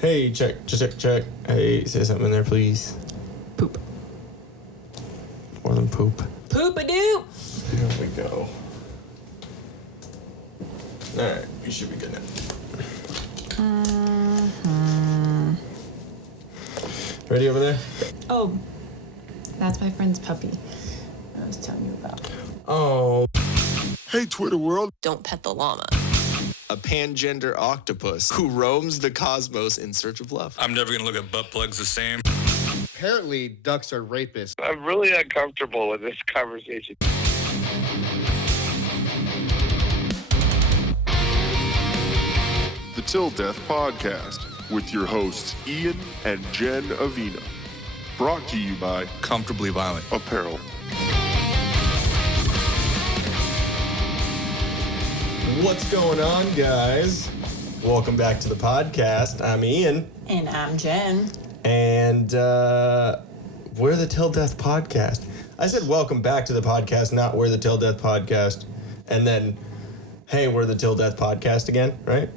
Hey, check. Hey, say something in there, please. Poop. More than poop. Poop-a-doo! Here we go. Alright, we should be good now. Ready over there? Oh, that's my friend's puppy I was telling you about. Oh. Hey, Twitter world. Don't pet the llama. A pangender octopus who roams the cosmos in search of love. I'm never going to look at butt plugs the same. Apparently, ducks are rapists. I'm really uncomfortable with this conversation. The Til Death Podcast with your hosts Ian and Jenn Avina. Brought to you by Comfortably Violent. Apparel. What's going on, guys? Welcome back to the podcast. I'm Ian. And I'm Jen. And we're the Til Death Podcast. I said welcome back to the podcast, not we're the Til Death Podcast. And then, hey, we're the Til Death Podcast again, right?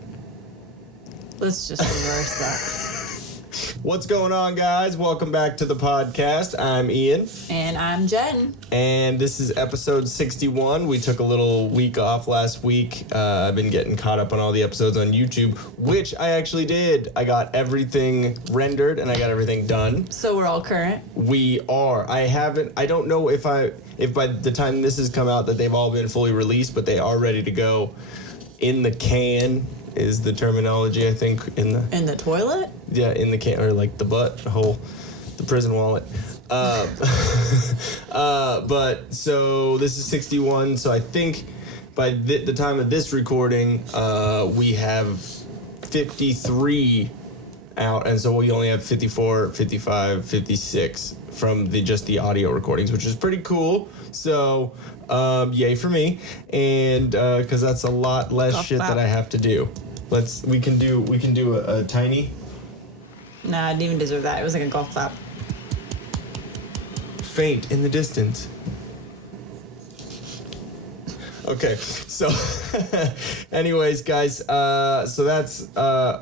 Let's just reverse that. What's going on, guys? Welcome back to the podcast. I'm Ian. And I'm Jen. And this is episode 61. We took a little week off last week. I've been getting caught up on all the episodes on YouTube, which I actually did. I got everything rendered and I got everything done. So we're all current? We are. I don't know if by the time this has come out that they've all been fully released, but they are ready to go. In the can is the terminology, I think. In the toilet? Yeah, in the can, or like the butt hole, the prison wallet. But so this is 61. So I think by the time of this recording, we have 53 out, and so we only have 54, 55, 56 from just the audio recordings, which is pretty cool. So yay for me, and because that's a lot less shit that I have to do. We can do a tiny. Nah, I didn't even deserve that. It was like a golf clap. Faint in the distance. Okay, so anyways, guys, so that's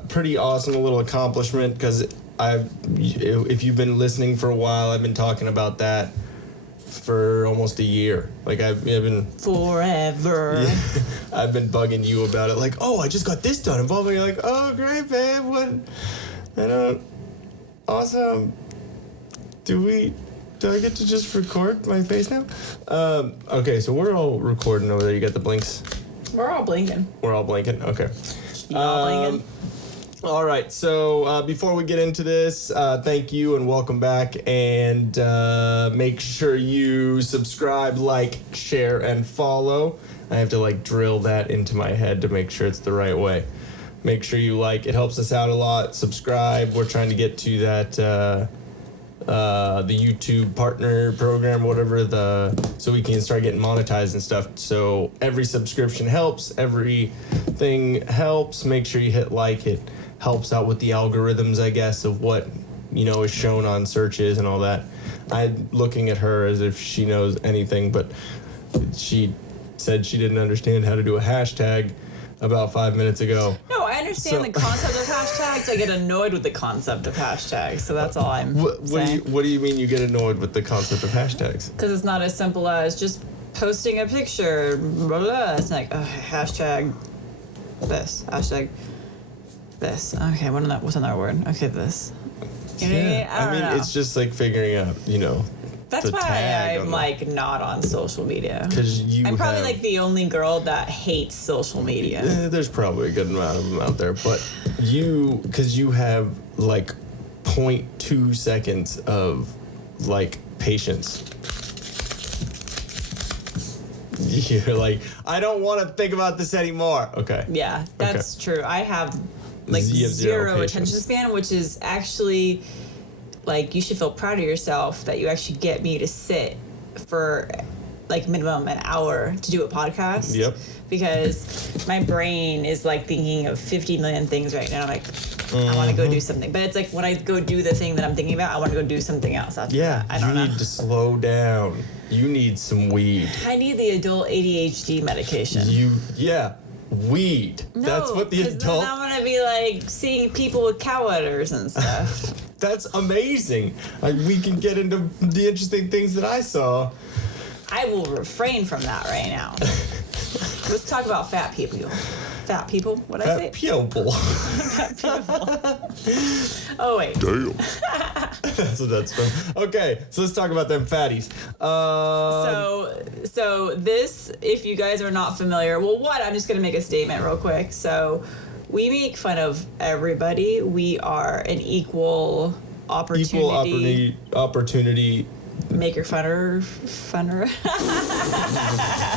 pretty awesome, a little accomplishment, because if you've been listening for a while, I've been talking about that for almost a year. Like I've been forever. Yeah, I've been bugging you about it. Like, oh, I just got this done. And you're like, oh, great, babe. What? I don't. Awesome. Do I get to just record my face now? Okay, so we're all recording over there. You got the blinks? We're all blinking. We're all blinking. Okay. You all blinking? All right, so before we get into this, thank you and welcome back, and make sure you subscribe, like, share, and follow. I have to drill that into my head to make sure it's the right way. Make sure you like, it helps us out a lot. Subscribe. We're trying to get to that the YouTube partner program, so we can start getting monetized and stuff. So every subscription helps, everything helps. Make sure you hit like. It helps out with the algorithms, I guess, of what is shown on searches and all that. I'm looking at her as if she knows anything, but she said she didn't understand how to do a hashtag about 5 minutes ago. No, I understand the concept of hashtags. I get annoyed with the concept of hashtags, so that's all I'm saying. What do you mean you get annoyed with the concept of hashtags? Because it's not as simple as just posting a picture, blah, blah. It's like, hashtag this, hashtag this. Okay, what's another word? Okay, this. You know what I mean? I don't know. It's just like figuring out, That's why I'm not on social media. Because I'm probably the only girl that hates social media. There's probably a good amount of them out there, but because you have 0.2 seconds of patience. You're like, I don't want to think about this anymore. Okay. Yeah, that's true. I have zero attention span, which is actually you should feel proud of yourself that you actually get me to sit for minimum an hour to do a podcast. Yep. Because my brain is thinking of 50 million things right now. I want to go do something. But it's when I go do the thing that I'm thinking about, I want to go do something else after that. I don't know. You need to slow down. You need some weed. I need the adult ADHD medication. weed. No, That's what the adult. Then I'm gonna be like seeing people with cow udders and stuff. That's amazing. We can get into the interesting things that I saw. I will refrain from that right now. Let's talk about fat people. Fat people? What I say? Fat people. Fat people. Oh wait. Damn. That's what that's from. Okay, so let's talk about them fatties. So this, if you guys are not familiar, I'm just gonna make a statement real quick. So we make fun of everybody. We are an equal opportunity Maker funner. I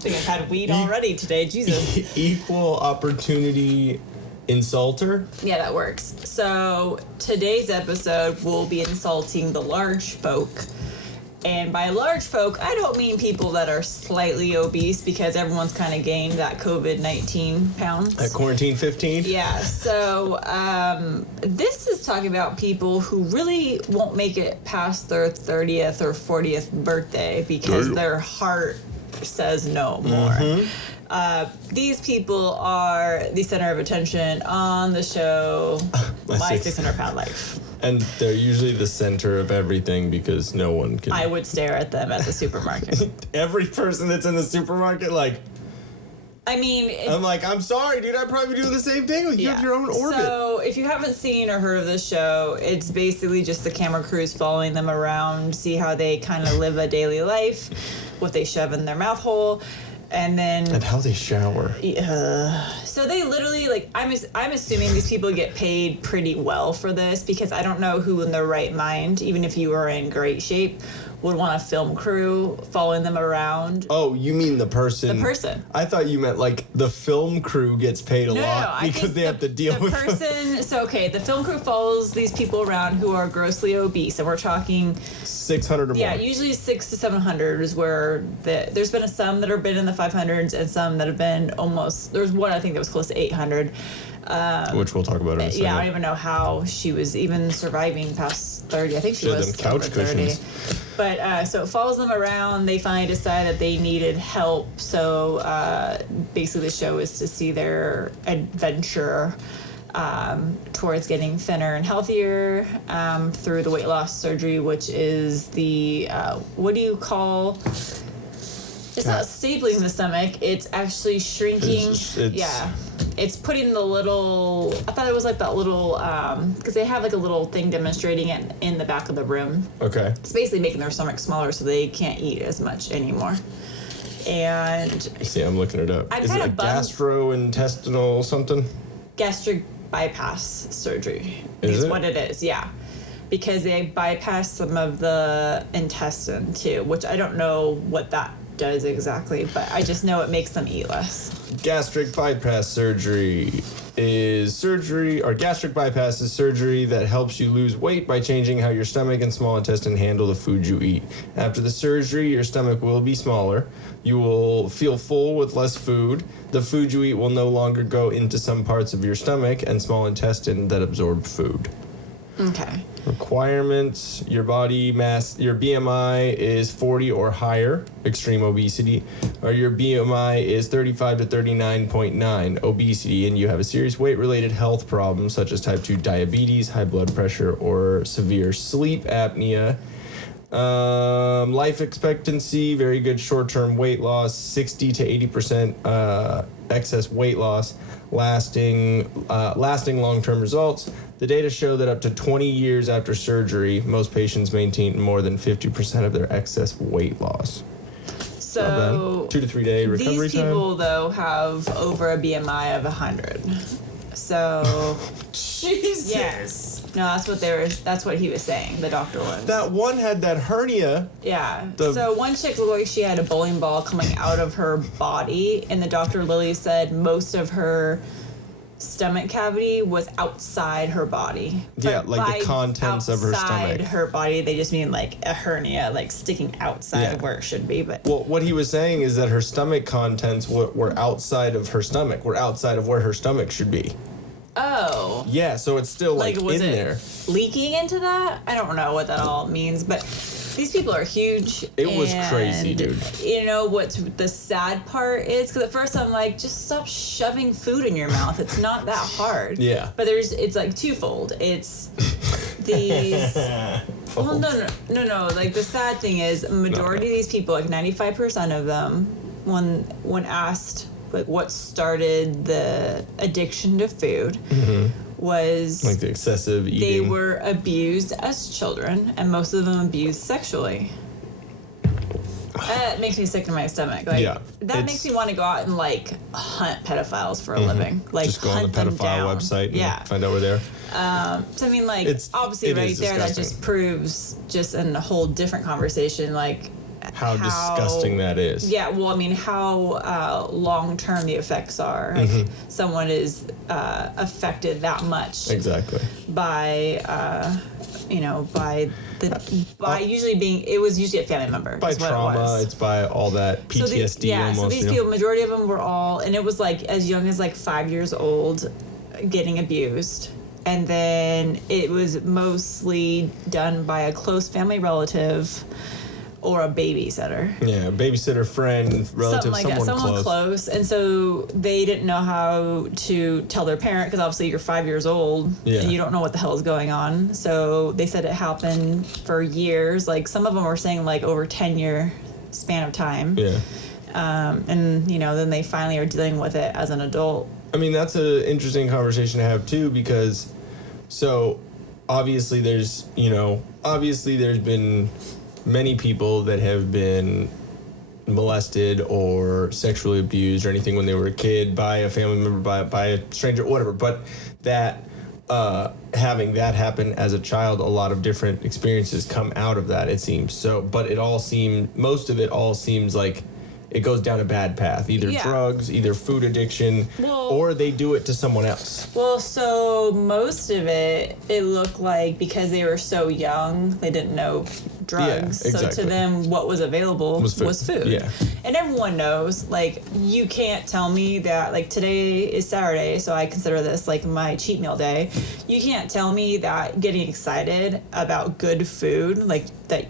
think I've had weed already today. Jesus. Equal opportunity insulter. Yeah, that works. So today's episode will be insulting the large folk. And by large folk, I don't mean people that are slightly obese, because everyone's kind of gained that COVID-19 pounds. At quarantine 15? Yeah, so this is talking about people who really won't make it past their 30th or 40th birthday because their heart says no more. Mm-hmm. These people are the center of attention on the show, My 600-Pound Life. And they're usually the center of everything because no one can. I would stare at them at the supermarket. Every person that's in the supermarket, like. I mean, I'm like, I'm sorry, dude. I'd probably be doing the same thing. Like, you have your own orbit. So, if you haven't seen or heard of this show, it's basically just the camera crews following them around, see how they kind of live a daily life, what they shove in their mouth hole, and how they shower. So they literally, like, I'm assuming these people get paid pretty well for this, because I don't know who in their right mind, even if you were in great shape, would want a film crew following them around. Oh, you mean the person? The person. I thought you meant like the film crew gets paid a lot because they have to deal with the person. So okay, the film crew follows these people around who are grossly obese, and we're talking 600 or more. Yeah, usually 600 to 700 is where there's been some that have been in the 500s and some that have been almost. There's one I think that was close to 800. Which we'll talk about in a second. Yeah, I don't even know how she was even surviving past 30. I think she was them couch over 30. cushions. But so it follows them around. They finally decide that they needed help. So basically the show is to see their adventure towards getting thinner and healthier through the weight loss surgery, which is the, what do you call... It's not stapling the stomach. It's actually shrinking. It's putting the little. I thought it was like that little, because they have like a little thing demonstrating it in the back of the room. Okay. It's basically making their stomach smaller so they can't eat as much anymore. And see, I'm looking it up. Is it a gastrointestinal something? Gastric bypass surgery is what it is. Yeah. Because they bypass some of the intestine too, which I don't know what that does exactly, but I just know it makes them eat less. Gastric bypass surgery is surgery that helps you lose weight by changing how your stomach and small intestine handle the food you eat. After the surgery, your stomach will be smaller. You will feel full with less food. The food you eat will no longer go into some parts of your stomach and small intestine that absorbed food. Okay. Requirements: your body mass, your BMI is 40 or higher, extreme obesity, or your BMI is 35 to 39.9, obesity, and you have a serious weight-related health problem such as type 2 diabetes, high blood pressure, or severe sleep apnea. Life expectancy, very good short-term weight loss, 60 to 80% excess weight loss, lasting long-term results. The data show that up to 20 years after surgery, most patients maintain more than 50% of their excess weight loss. So 2 to 3 day recovery time. These people, though, have over a BMI of 100. So Jesus. Yes. No, that's what he was saying, the doctor was. That one had that hernia. Yeah. So one chick looked like she had a bowling ball coming out of her body, and the doctor literally said most of her stomach cavity was outside her body. Yeah, but like the contents of her stomach. Outside her body, they just mean like a hernia, like sticking outside of where it should be. But well, what he was saying is that her stomach contents were outside of her stomach, were outside of where her stomach should be. Oh. Yeah, so it's still like was in it there. Leaking into that? I don't know what that all means, but These people are huge. It was crazy, dude. You know what's the sad part is? Because at first I'm like, just stop shoving food in your mouth. It's not that hard. Yeah. But it's like twofold. It's these... Well, no. Like, the sad thing is, a majority of these people, like 95% of them, when asked, like, what started the addiction to food, was like the excessive eating. They were abused as children, and most of them abused sexually. That makes me sick to my stomach. Like, that makes me want to go out and like hunt pedophiles for a living. Like, just go on the pedophile website and find out where they're. So I mean, like, obviously, right there, disgusting. That just proves, just in a whole different conversation, like. How disgusting that is. Yeah, well, I mean, how long-term the effects are. Like, someone is affected that much. Exactly. By, by usually being, it was usually a family member. By trauma, it's by all that PTSD almost. So these people, majority of them were all, and it was like as young as like 5 years old, getting abused. And then it was mostly done by a close family relative or a babysitter. Yeah, a babysitter, friend, relative, someone close. And so they didn't know how to tell their parent, because obviously you're 5 years old and you don't know what the hell is going on. So they said it happened for years. Like, some of them were saying like over 10-year span of time. Yeah. And, then they finally are dealing with it as an adult. I mean, that's an interesting conversation to have too, because obviously there's been many people that have been molested or sexually abused or anything when they were a kid by a family member, by a stranger, whatever. But that having that happen as a child, a lot of different experiences come out of that, it seems. So, but most of it all seems like it goes down a bad path, either drugs, either food addiction, or they do it to someone else. Well, so most of it looked like, because they were so young, they didn't know drugs. Yeah, exactly. So to them, what was available was food. Yeah. And everyone knows, like, you can't tell me that, like, today is Saturday, so I consider this, like, my cheat meal day. You can't tell me that getting excited about good food, like, that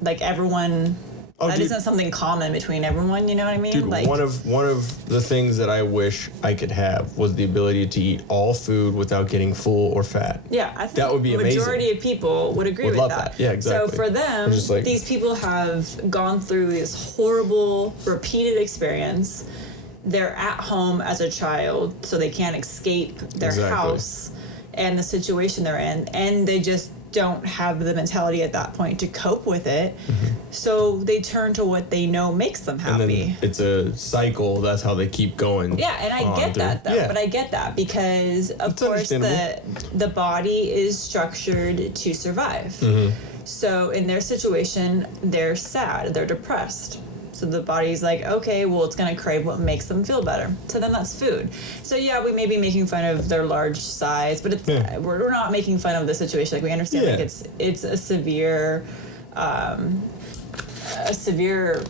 like, everyone... that isn't something common between everyone, you know what I mean? Dude, like, one of the things that I wish I could have was the ability to eat all food without getting full or fat. Yeah, I think that would be the amazing. Majority of people would agree with that. Yeah, exactly. So for them, these people have gone through this horrible, repeated experience. They're at home as a child, so they can't escape their house and the situation they're in, and they just don't have the mentality at that point to cope with it. So they turn to what they know makes them happy. And then it's a cycle. That's how they keep going. Yeah, and I get that though. But I get that because of course the body is structured to survive. So in their situation, they're sad, they're depressed. So the body's like, okay, well, it's going to crave what makes them feel better. So then that's food. So yeah, we may be making fun of their large size, but we're not making fun of the situation. Like, we understand like it's a severe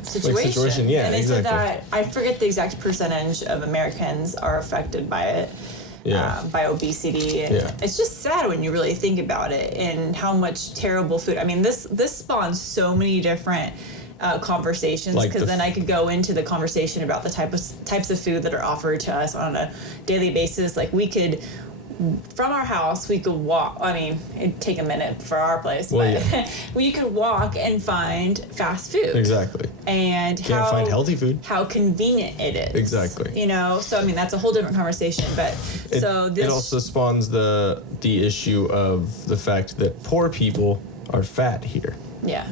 situation. Yeah, and they said that, I forget the exact percentage of Americans are affected by it. By obesity. And it's just sad when you really think about it and how much terrible food. I mean, this spawns so many different conversations, because then I could go into the conversation about the types of food that are offered to us on a daily basis. Like, we could, from our house, we could walk. I mean, it'd take a minute for our place, but you could walk and find fast food. Exactly. And can't find healthy food. How convenient it is. Exactly. You know, so I mean, that's a whole different conversation. But it also spawns the issue of the fact that poor people are fat here. Yeah.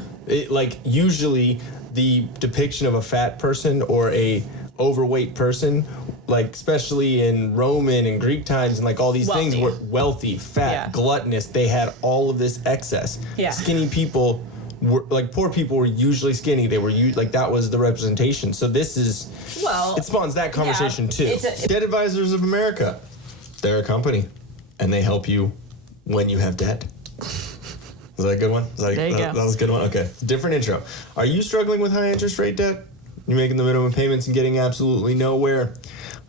Usually the depiction of a fat person or a overweight person, like especially in Roman and Greek times and like all these things, were wealthy, fat, gluttonous. They had all of this excess. Yeah. Skinny people were like, poor people were usually skinny. They were like, that was the representation. So this is, it spawns that conversation too. Debt Advisors of America, they're a company and they help you when you have debt. Was that a good one? There you go. That was a good one? Okay. Different intro. Are you struggling with high interest rate debt? You're making the minimum payments and getting absolutely nowhere.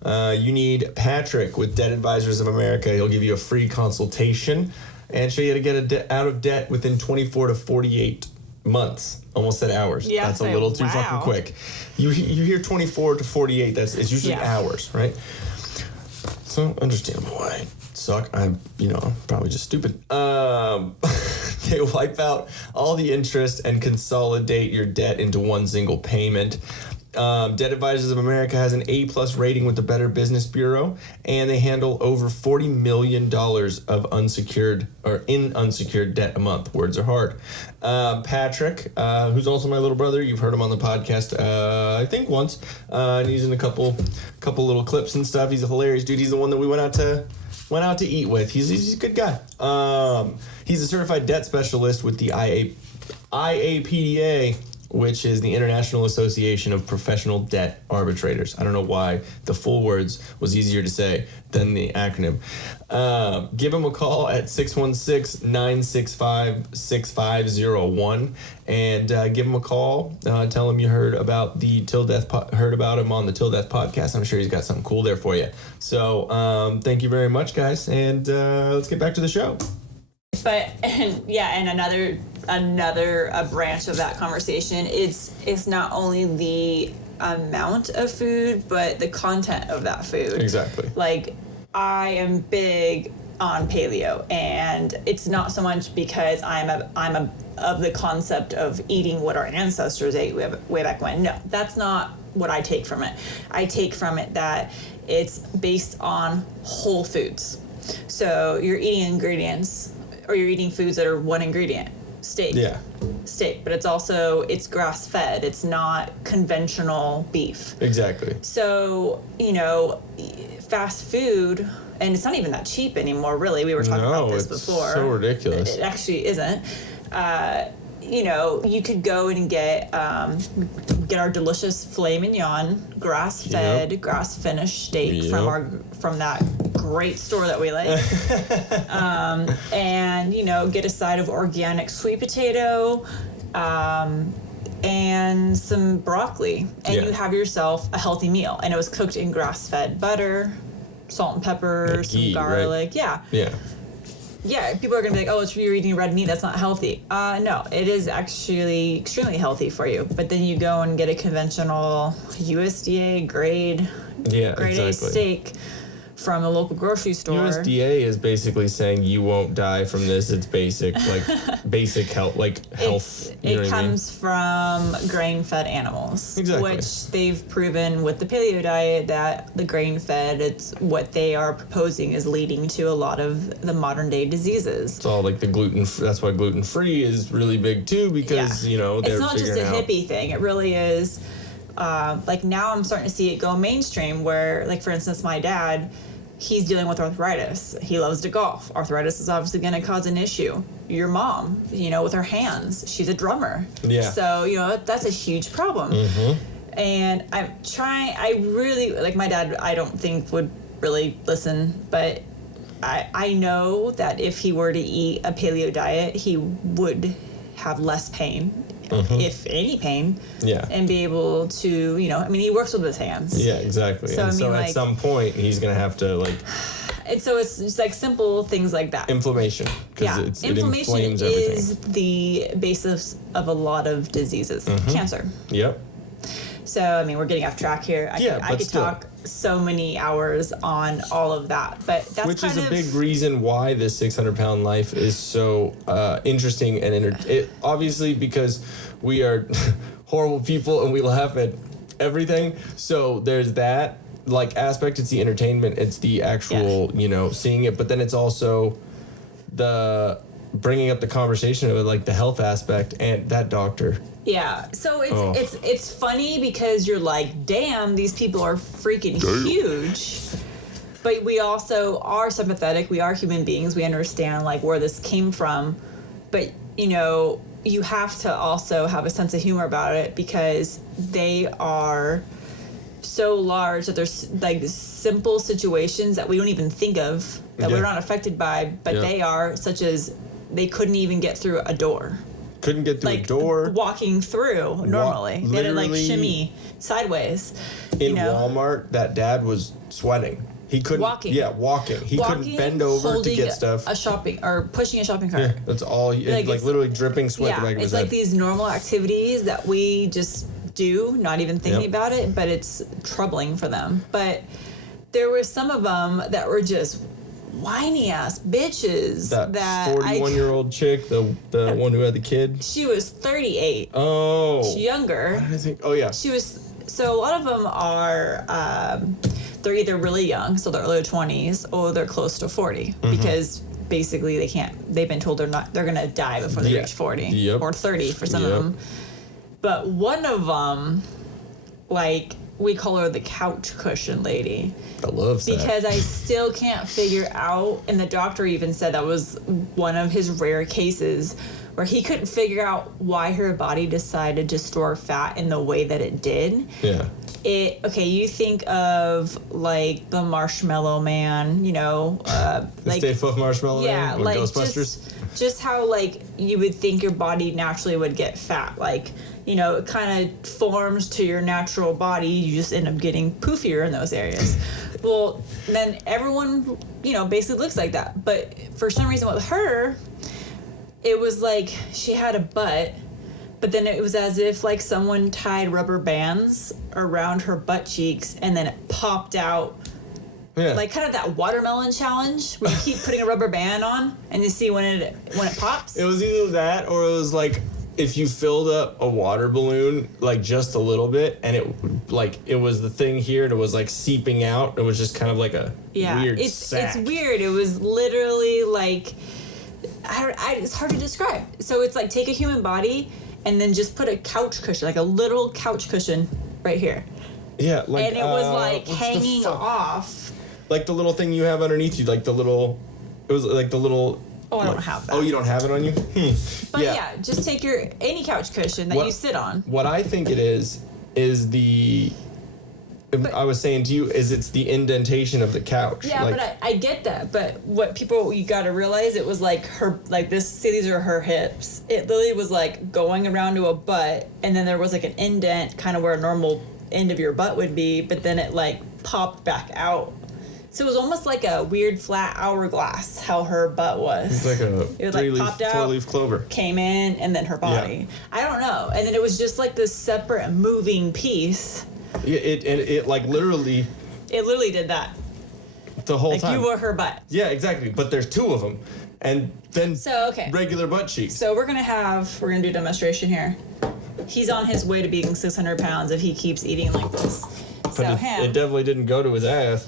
You need Patrick with Debt Advisors of America. He'll give you a free consultation and show you how to get out of debt within 24 to 48 months. Almost said hours. Yeah, that's a little too fucking quick. You hear 24 to 48. It's usually hours, right? So understandable why I suck. I'm probably just stupid. They wipe out all the interest and consolidate your debt into one single payment. Debt Advisors of America has an A+ rating with the Better Business Bureau, and they handle over $40 million of unsecured debt a month. Words are hard. Patrick, who's also my little brother, you've heard him on the podcast, I think once, and he's in a couple little clips and stuff. He's a hilarious dude. He's the one that we went out to eat with. He's a good guy. He's a certified debt specialist with the IAPDA, which is the International Association of Professional Debt Arbitrators. I don't know why the full words was easier to say than the acronym. Give him a call at 616-965-6501 and give him a call. Tell him you heard about him on the Til Death Podcast. I'm sure he's got something cool there for you. So thank you very much, guys, and let's get back to the show. And another branch of that conversation, it's not only the amount of food but the content of that food. Exactly. Like, I am big on paleo, and it's not so much because I'm of the concept of eating what our ancestors ate way back when. No, that's not what I take from it. I take from it that it's based on whole foods. So you're eating ingredients, or you're eating foods that are one ingredient. Steak. Yeah. Steak. But it's grass fed. It's not conventional beef. Exactly. So, fast food, and it's not even that cheap anymore, really. We were talking about this before. It's so ridiculous. It actually isn't. You could go and get our delicious filet mignon, grass-fed, grass-finished steak from that great store that we like, and get a side of organic sweet potato, and some broccoli, and you have yourself a healthy meal. And it was cooked in grass-fed butter, salt and pepper, some garlic. Right? Yeah, people are going to be like, oh, you're eating red meat, that's not healthy. No, it is actually extremely healthy for you. But then you go and get a conventional USDA grade A steak from a local grocery store. USDA is basically saying you won't die from this. It's basic health, health. It comes from grain-fed animals, which they've proven with the paleo diet that the grain-fed, it's what they are proposing is leading to a lot of the modern-day diseases. It's all like the gluten. That's why gluten-free is really big too, because they're it's not just a out. hippie thing. It really is. Now I'm starting to see it go mainstream where, for instance, my dad, he's dealing with arthritis. He loves to golf. Arthritis is obviously going to cause an issue. Your mom, with her hands, she's a drummer. Yeah. So, that's a huge problem. Mm-hmm. And I really, my dad, I don't think would really listen, but I know that if he were to eat a paleo diet, he would have less pain. Mm-hmm. If any pain, and be able to, he works with his hands. Yeah, exactly. So, at some point, he's going to have to, And so it's just simple things like that. Inflammation. Because inflammation it inflames everything. is the basis of a lot of diseases. Mm-hmm. Cancer. Yep. So, we're getting off track here. I could talk so many hours on all of that, but that's which is a big reason why this 600-pound life is so interesting and obviously because we are horrible people and we laugh at everything. So there's that aspect. It's the entertainment. It's the actual seeing it, but then it's also the bringing up the conversation of it, the health aspect and that doctor. Yeah, so it's funny because you're like, damn, these people are freaking huge. But we also are sympathetic. We are human beings. We understand where this came from. But you have to also have a sense of humor about it because they are so large that there's simple situations that we don't even think of that we're not affected by, but they are, such as they couldn't even get through a door. Couldn't get through a door. Walking through normally. They had to shimmy sideways. In Walmart, that dad was sweating. He couldn't. Walking. Yeah, walking. He couldn't bend over to get stuff. Pushing a shopping cart. Yeah, that's all. Like literally dripping sweat. Yeah, it's like these normal activities that we just do, not even thinking about it, but it's troubling for them. But there were some of them that were just whiny ass bitches. That 41-year-old chick, the one who had the kid. She was 38. Oh, she's younger. What did I think? Oh yeah. She was. So a lot of them are. They're either really young, so they're early 20s, or they're close to 40 because basically they've been told they're gonna die before they reach 40 or 30 for some of them. But one of them, like, we call her the couch cushion lady. I love that. Because I still can't figure out, and the doctor even said that was one of his rare cases where he couldn't figure out why her body decided to store fat in the way that it did. Yeah. You think of like the Marshmallow Man, the Stay Puft Marshmallow Man, like Ghostbusters. Just how like you would think your body naturally would get fat, like it kind of forms to your natural body. You just end up getting poofier in those areas. Well, then everyone basically looks like that, but for some reason with her, it was like she had a butt. But then it was as if like someone tied rubber bands around her butt cheeks and then it popped out. Yeah. Like kind of that watermelon challenge where you keep putting a rubber band on and you see when it pops. It was either that or it was like if you filled up a water balloon like just a little bit and it was the thing here and it was like seeping out. It was just kind of like a weird sack. It's weird. It was literally like it's hard to describe. So it's like take a human body and then just put a couch cushion, like a little couch cushion right here. Yeah, like and it was like hanging off. Like the little thing you have underneath you, like the little. It was like the little. Oh, I don't have that. Oh, you don't have it on you? But yeah, just take any couch cushion that you sit on. What I think it is the. I was saying to you, it's the indentation of the couch. Yeah, like, but I get that. But what you got to realize, it was like her, like this. See, these are her hips. It literally was like going around to a butt, and then there was like an indent, kind of where a normal end of your butt would be, but then it like popped back out. So it was almost like a weird flat hourglass. How her butt was. It's like a four-leaf clover. Came in, and then her body. Yeah. I don't know, and then it was just like this separate moving piece. It like literally. It literally did that. The whole time. Like you were her butt. Yeah, exactly. But there's two of them, and then regular butt cheeks. So we're gonna do a demonstration here. He's on his way to being 600 pounds if he keeps eating like this. But it definitely didn't go to his ass.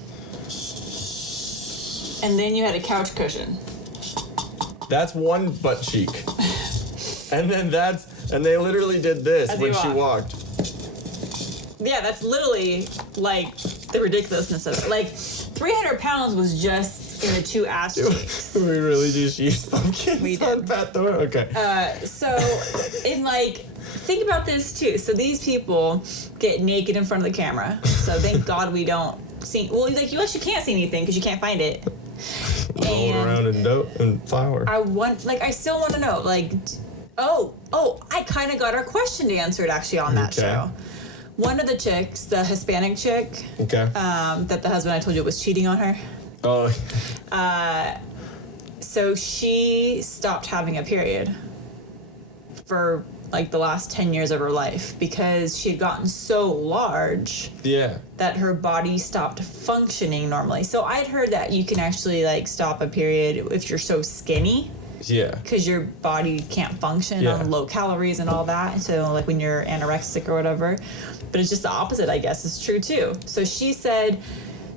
And then you had a couch cushion. That's one butt cheek. And then they literally did this when she walked. Yeah, that's literally like the ridiculousness of it. Like 300 pounds was just in the two ass cheeks. We really just used pumpkins on Pat Thor? Okay. So in like, think about this too. So these people get naked in front of the camera. So thank God we don't see. Well, like you actually can't see anything because you can't find it. Rolling around in dough and flour. I still want to know. Like, I kind of got our question answered actually on that show. One of the chicks, the Hispanic chick, that the husband I told you was cheating on her. Oh. So she stopped having a period for like the last 10 years of her life because she had gotten so large that her body stopped functioning normally. So I'd heard that you can actually like stop a period if you're so skinny. Yeah. Because your body can't function on low calories and all that. And so like when you're anorexic or whatever. But it's just the opposite, I guess, is true too. So she said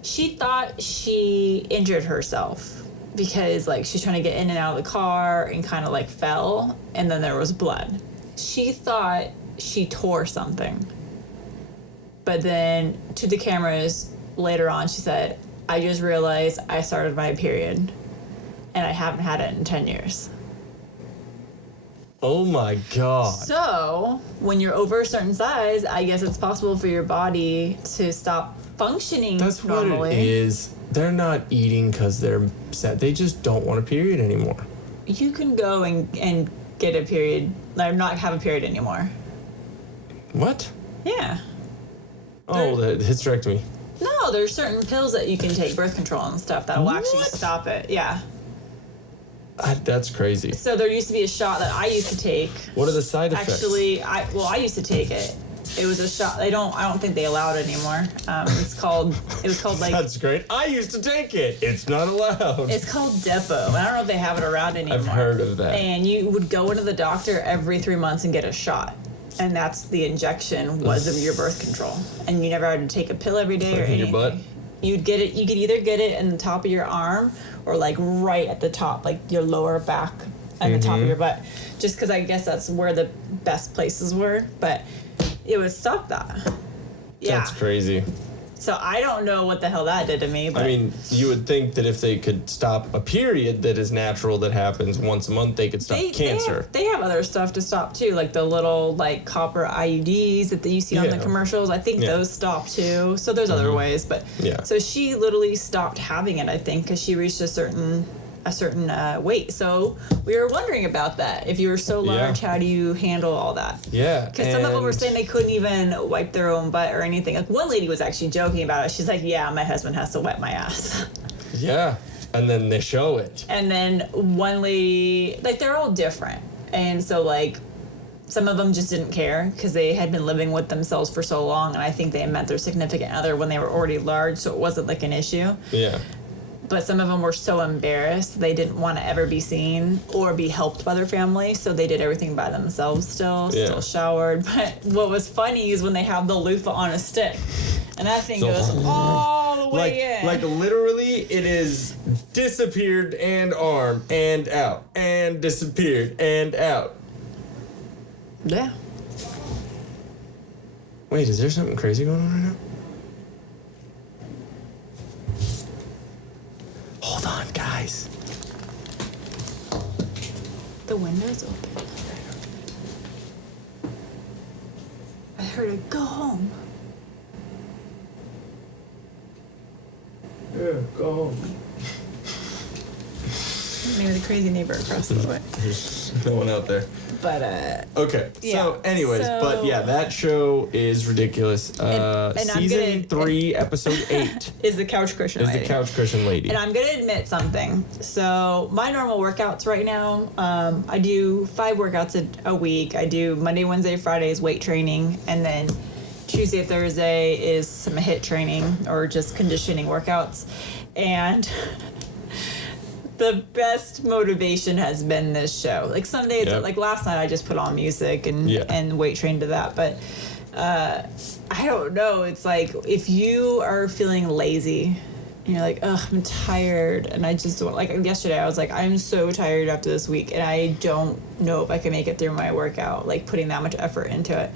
she thought she injured herself because like she's trying to get in and out of the car and kind of like fell and then there was blood. She thought she tore something. But then to the cameras later on, she said, I just realized I started my period and I haven't had it in 10 years. Oh my God. So, when you're over a certain size, I guess it's possible for your body to stop functioning normally. That's what it is. They're not eating because they're sad. They just don't want a period anymore. You can go and get a period, or not have a period anymore. What? Yeah. Oh, the hysterectomy. No, there's certain pills that you can take, birth control and stuff, that will actually stop it. Yeah. That's crazy. So there used to be a shot that I used to take. What are the side effects? Actually, I used to take it. It was a shot. I don't think they allow it anymore. It was called like. That's great. I used to take it. It's not allowed. It's called Depo. I don't know if they have it around anymore. I've heard of that. And you would go into the doctor every 3 months and get a shot. And that's the injection was of your birth control. And you never had to take a pill every day or anything. In your butt? You'd get it. You could either get it in the top of your arm or like right at the top, like your lower back and the top of your butt. Just because I guess that's where the best places were. But it would stop that. Yeah. That's crazy. So I don't know what the hell that did to me. But I mean, you would think that if they could stop a period that is natural that happens once a month, they could stop cancer. They have other stuff to stop too, like the little like copper IUDs that you see on the commercials. I think those stop too. So there's other ways, but so she literally stopped having it. I think because she reached a certain weight. So we were wondering about that. If you were so large, how do you handle all that? Yeah. Because some of them were saying they couldn't even wipe their own butt or anything. Like one lady was actually joking about it. She's like, yeah, my husband has to wipe my ass. Yeah. And then they show it. And then one lady, like they're all different. And so like some of them just didn't care because they had been living with themselves for so long. And I think they met their significant other when they were already large. So it wasn't like an issue. Yeah. But some of them were so embarrassed they didn't want to ever be seen or be helped by their family, so they did everything by themselves still showered. But what was funny is when they have the loofah on a stick, and that thing goes all the way in. Like literally, it is disappeared and arm and out and disappeared and out. Yeah. Wait, is there something crazy going on right now? Hold on, guys. The window's open. I heard it go home. Yeah, go home. Maybe the crazy neighbor across the way. There's no one out there. But, okay. So, anyways, but yeah, that show is ridiculous. And season 3, episode 8 is the couch cushion lady. Is the couch cushion lady. And I'm gonna admit something. So my normal workouts right now, I do 5 workouts a week. I do Monday, Wednesday, Fridays weight training, and then Tuesday, Thursday is some HIIT training or just conditioning workouts. And the best motivation has been this show. Like some days, like last night, I just put on music and weight trained to that. But I don't know. It's like if you are feeling lazy and you're like, ugh, I'm tired, and I just don't, like yesterday, I was like, I'm so tired after this week, and I don't know if I can make it through my workout, like putting that much effort into it.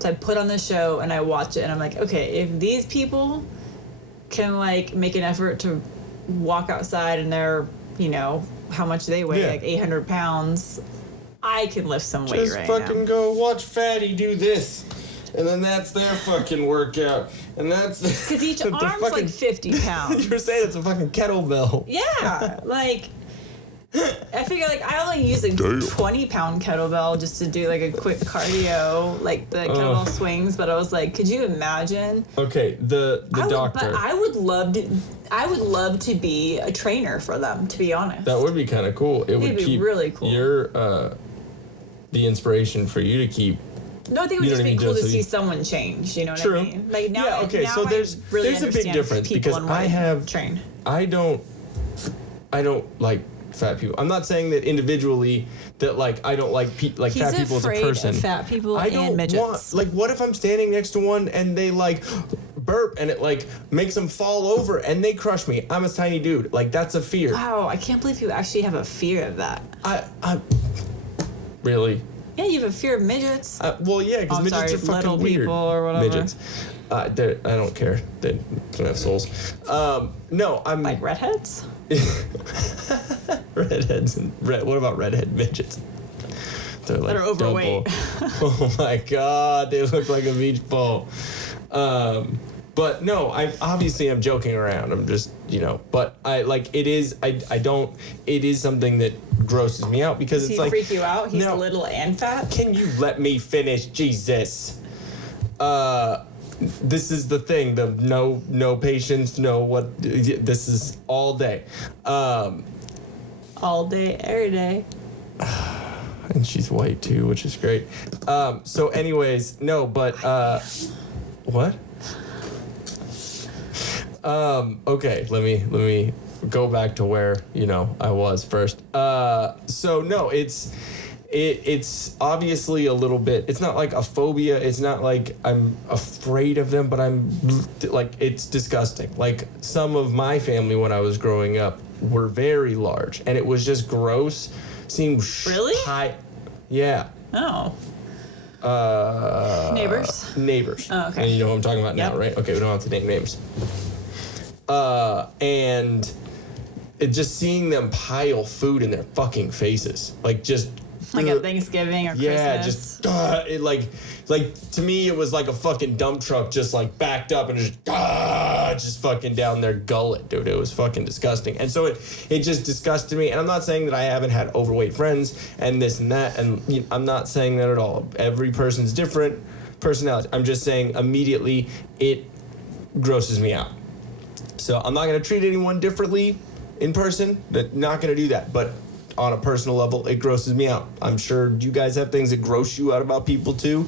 So I put on the show and I watch it, and I'm like, okay, if these people can like make an effort to walk outside and they're, you know, how much they weigh, like 800 pounds, I can lift some weight right now. Just fucking go watch Fatty do this. And then that's their fucking workout. And that's... Because each arm's like 50 pounds. You were saying it's a fucking kettlebell. Yeah. Like, I figure like I only use a 20-pound kettlebell just to do like a quick cardio, like the kettlebell swings. But I was like, could you imagine? Okay, the doctor. But I would love to be a trainer for them, to be honest. That would be kind of cool. It would be really cool. Your the inspiration for you to keep. No, I think it would just be cool to see someone change. You know what I mean? Like now, so there's a big difference because I don't like fat people. I'm not saying that individually that like I don't like fat people as a person. Of fat people I don't and midgets. like what if I'm standing next to one and they like burp and it like makes them fall over and they crush me. I'm a tiny dude. Like that's a fear. Wow, I can't believe you actually have a fear of that. I really. Yeah, you have a fear of midgets. Well, yeah, because midgets are fucking little weird. People or whatever. Midgets. I don't care. They don't have souls. No, I'm like redheads. Redheads and what about redhead midgets? They're like that are overweight. Oh my god, they look like a beach ball. But no, I'm joking around. I'm just, but I like it is. It is something that grosses me out because it's like. Does he freak you out? He's little and fat. Can you let me finish, Jesus? this is the thing. The no patience, this is all day. All day, every day. And she's white too, which is great. So anyways, no, but what? Okay, let me go back to where, I was first. So no, it's obviously a little bit, it's not like a phobia, it's not like I'm afraid of them, but I'm like, it's disgusting. Like some of my family when I was growing up were very large, and it was just gross. Seemed really high. Yeah. Oh. Neighbors. Oh, okay. And you know what I'm talking about now, right? Okay, we don't have to name names. And it just seeing them pile food in their fucking faces, like just like at Thanksgiving or Christmas. Yeah, just it like to me it was like a fucking dump truck just like backed up and just fucking down their gullet, dude. It was fucking disgusting. And so it just disgusted me. And I'm not saying that I haven't had overweight friends and this and that, and I'm not saying that at all. Every person's different personality. I'm just saying immediately it grosses me out. So I'm not gonna treat anyone differently in person. Not gonna do that, but on a personal level, it grosses me out. I'm sure you guys have things that gross you out about people too.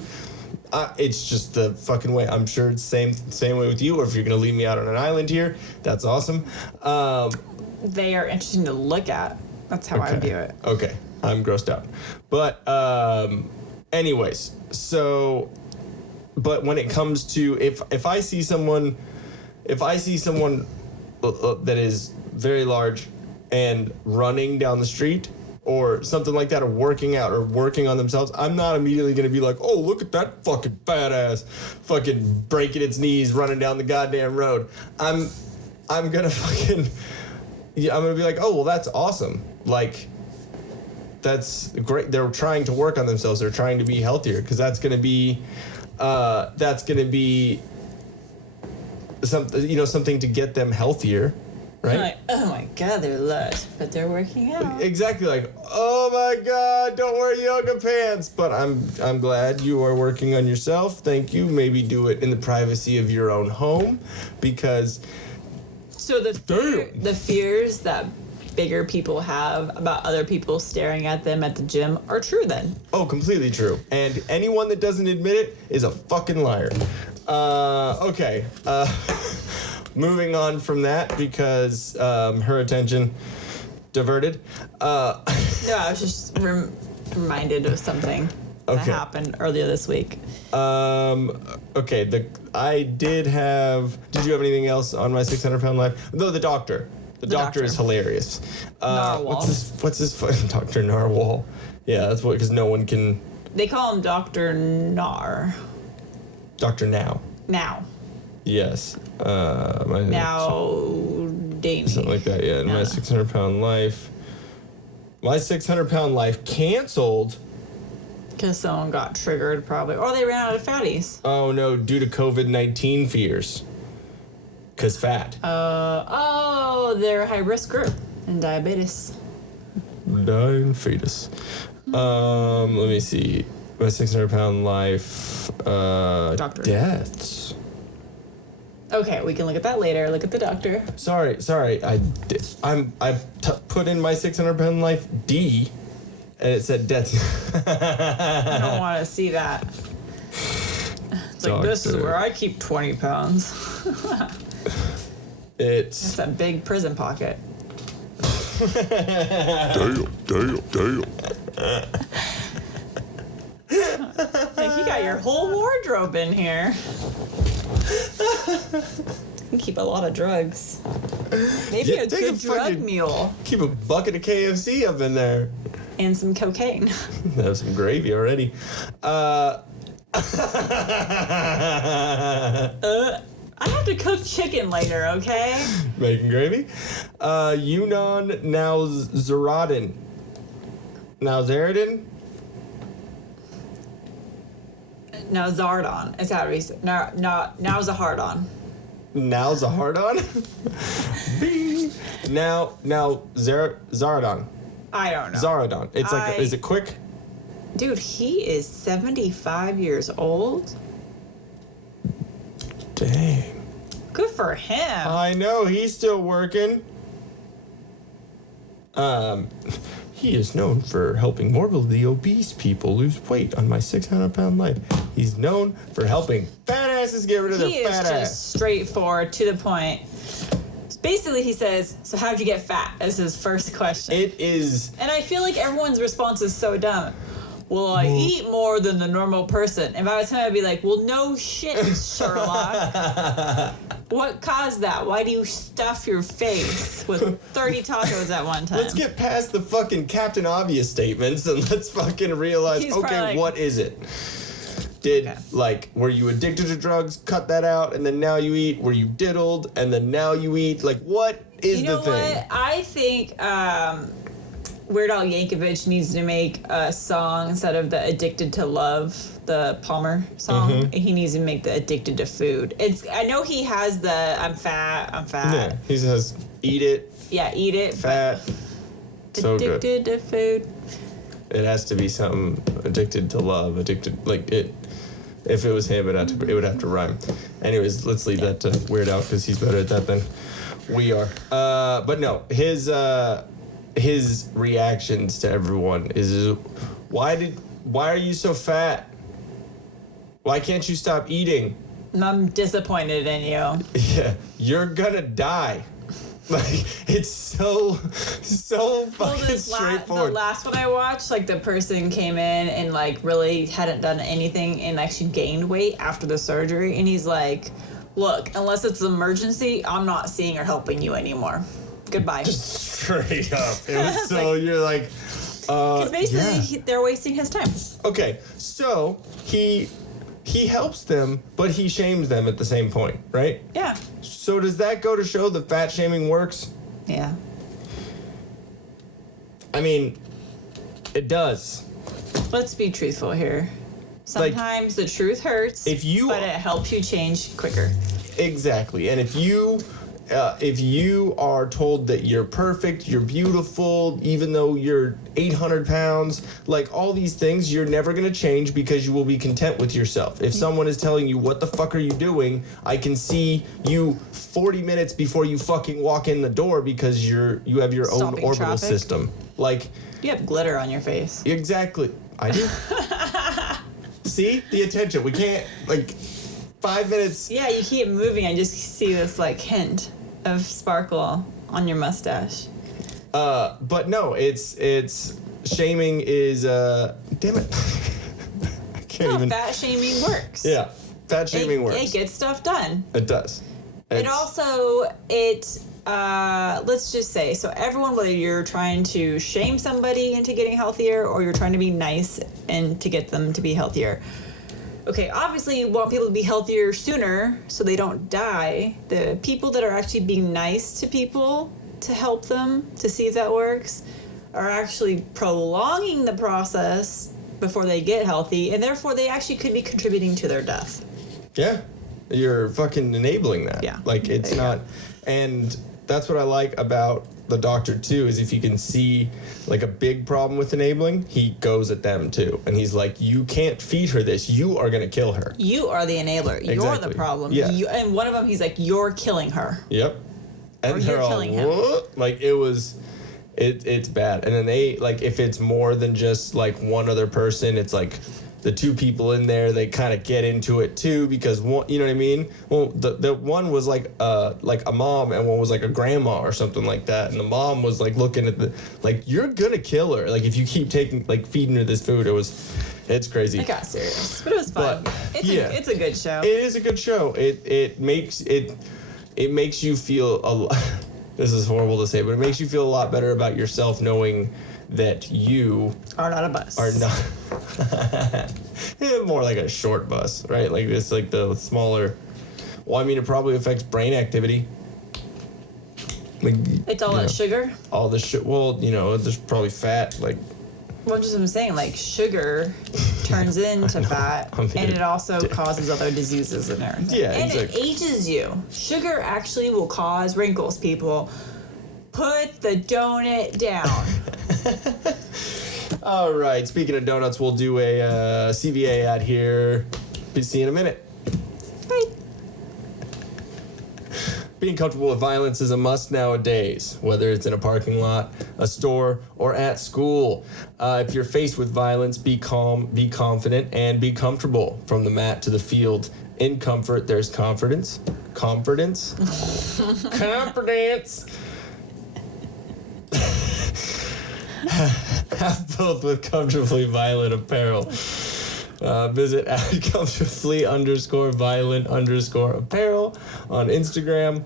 It's just the fucking way. I'm sure it's same way with you. Or if you're gonna leave me out on an island here, that's awesome. They are interesting to look at. That's how I view it. Okay, I'm grossed out. But anyways, so, but when it comes to if I see someone that is very large and running down the street or something like that, or working out or working on themselves, I'm not immediately going to be like, oh, look at that fucking badass fucking breaking its knees running down the goddamn road. I'm going to fucking, I'm going to be like, oh, well, that's awesome. Like, that's great. They're trying to work on themselves. They're trying to be healthier, because that's going to be something to get them healthier. Right? Like, oh my God, they're large, but they're working out. Exactly, like, oh my God, don't wear yoga pants. But I'm glad you are working on yourself. Thank you. Maybe do it in the privacy of your own home, because. So the fears that bigger people have about other people staring at them at the gym are true then? Oh, completely true. And anyone that doesn't admit it is a fucking liar. Okay. Moving on from that, because her attention diverted. No, I was just reminded of something that happened earlier this week. Okay, I did have. Did you have anything else on my 600-pound life? No, the doctor. The doctor is hilarious. Narwhal. What's his Dr. Narwhal? Yeah, that's what, because no one can. They call him Dr. Nar. Dr. Now. Yes. Danny. Something like that, yeah. My 600-pound life. My 600-pound life canceled. Because someone got triggered, probably. Or they ran out of fatties. Oh, no, due to COVID-19 fears. Because fat. They're a high-risk group. And diabetes. Dying fetus. Let me see. My 600-pound life. Doctor. Deaths. Okay, we can look at that later. Look at the doctor. Sorry. I put in my 600-pound life D, and it said death. I don't want to see that. It's like, this is where I keep 20 pounds. It's a big prison pocket. Damn. Like, you got your whole wardrobe in here. You keep a lot of drugs. Maybe a good drug mule. Keep a bucket of KFC up in there. And some cocaine. Have some gravy already. I have to cook chicken later, okay? Making gravy. Yunnan Zaradin. Now Zardon. Is that what he said? Now's a hard on. Now's a hard on? Bing. Now Zaradon. I don't know. Zaradon. It's like, is it quick? Dude, he is 75 years old. Dang. Good for him. I know, he's still working. He is known for helping morbidly obese people lose weight on my 600-pound life. He's known for helping fat asses get rid of their fat ass. He is just straightforward, to the point. Basically, he says, so how'd you get fat? As his first question. It is. And I feel like everyone's response is so dumb. Well, I eat more than the normal person. And by the time I'd be like, well, no shit, Sherlock. What caused that? Why do you stuff your face with 30 tacos at one time? Let's get past the fucking Captain Obvious statements and let's fucking realize, He's okay, like, what is it? Were you addicted to drugs? Cut that out, and then now you eat. Were you diddled, and then now you eat? Like, what is the thing? You know what? I think Weird Al Yankovic needs to make a song instead of the Addicted to Love, the Palmer song. Mm-hmm. He needs to make the Addicted to Food. I know he has the I'm fat. Yeah, he says eat it. Yeah, eat it. Fat. So addicted good. to food. It has to be something addicted to love, addicted, like it. If it was him, it would have to rhyme. Anyways, let's leave that to Weird Al because he's better at that than we are. But no, his reactions to everyone is, why are you so fat? Why can't you stop eating? I'm disappointed in you. Yeah, you're gonna die. Like, it's so fucking straightforward. The last one I watched, like, the person came in and, like, really hadn't done anything and actually gained weight after the surgery. And he's like, look, unless it's an emergency, I'm not seeing or helping you anymore. Goodbye. Just straight up. It was so, like, you're like, because basically, they're wasting his time. Okay, so he helps them, but he shames them at the same point, right? Yeah. So does that go to show that fat shaming works? Yeah. I mean, it does. Let's be truthful here. Sometimes the truth hurts, but it helps you change quicker. Exactly. And if you are told that you're perfect, you're beautiful, even though you're 800 pounds, like all these things, you're never going to change because you will be content with yourself. If someone is telling you, what the fuck are you doing? I can see you 40 minutes before you fucking walk in the door because you have your own orbital system. Like, you have glitter on your face. Exactly. I do. See? The attention. We can't, like, 5 minutes. Yeah, you keep moving. I just see this, like, hint of sparkle on your mustache. But no, it's shaming is damn it. I can't even. Fat shaming works. Yeah, fat shaming works. It gets stuff done. It does. Let's just say, so everyone, whether you're trying to shame somebody into getting healthier or you're trying to be nice and to get them to be healthier. Okay, obviously you want people to be healthier sooner so they don't die. The people that are actually being nice to people to help them to see if that works are actually prolonging the process before they get healthy, and therefore they actually could be contributing to their death. Yeah, you're fucking enabling that. Yeah. Like, it's not, and that's what I like about the doctor too, is if you can see like a big problem with enabling, he goes at them too. And he's like, you can't feed her this. You are going to kill her. You are the enabler. Exactly. You're the problem. Yeah. And one of them, he's like, you're killing her. Yep. And or you're killing him. Like, it's bad. And then they, like, if it's more than just like one other person, it's like the two people in there, they kind of get into it too, because one, you know what I mean? Well, the one was like a mom and one was like a grandma or something like that. And the mom was like looking at like, you're gonna kill her. Like, if you keep feeding her this food, it's crazy. It got serious, but it was fun. It's a good show. It is a good show. It makes you feel a lot, this is horrible to say, but it makes you feel a lot better about yourself knowing that you are not a bus. Are not. More like a short bus, right? Like, it's like the smaller. Well, I mean, it probably affects brain activity. Like, it's all that sugar? All the shit. Well, there's probably fat. Like, well, just what I'm saying, like, sugar turns into fat, and it also causes other diseases and everything. Yeah, and exactly. It ages you. Sugar actually will cause wrinkles, people. Put the donut down. All right. Speaking of donuts, we'll do a CVA ad here. See you in a minute. Bye. Being comfortable with violence is a must nowadays, whether it's in a parking lot, a store, or at school. If you're faced with violence, be calm, be confident, and be comfortable. From the mat to the field, in comfort, there's confidence. Confidence? Confidence! Have both with comfortably violent apparel. Visit at comfortably_violent_apparel on Instagram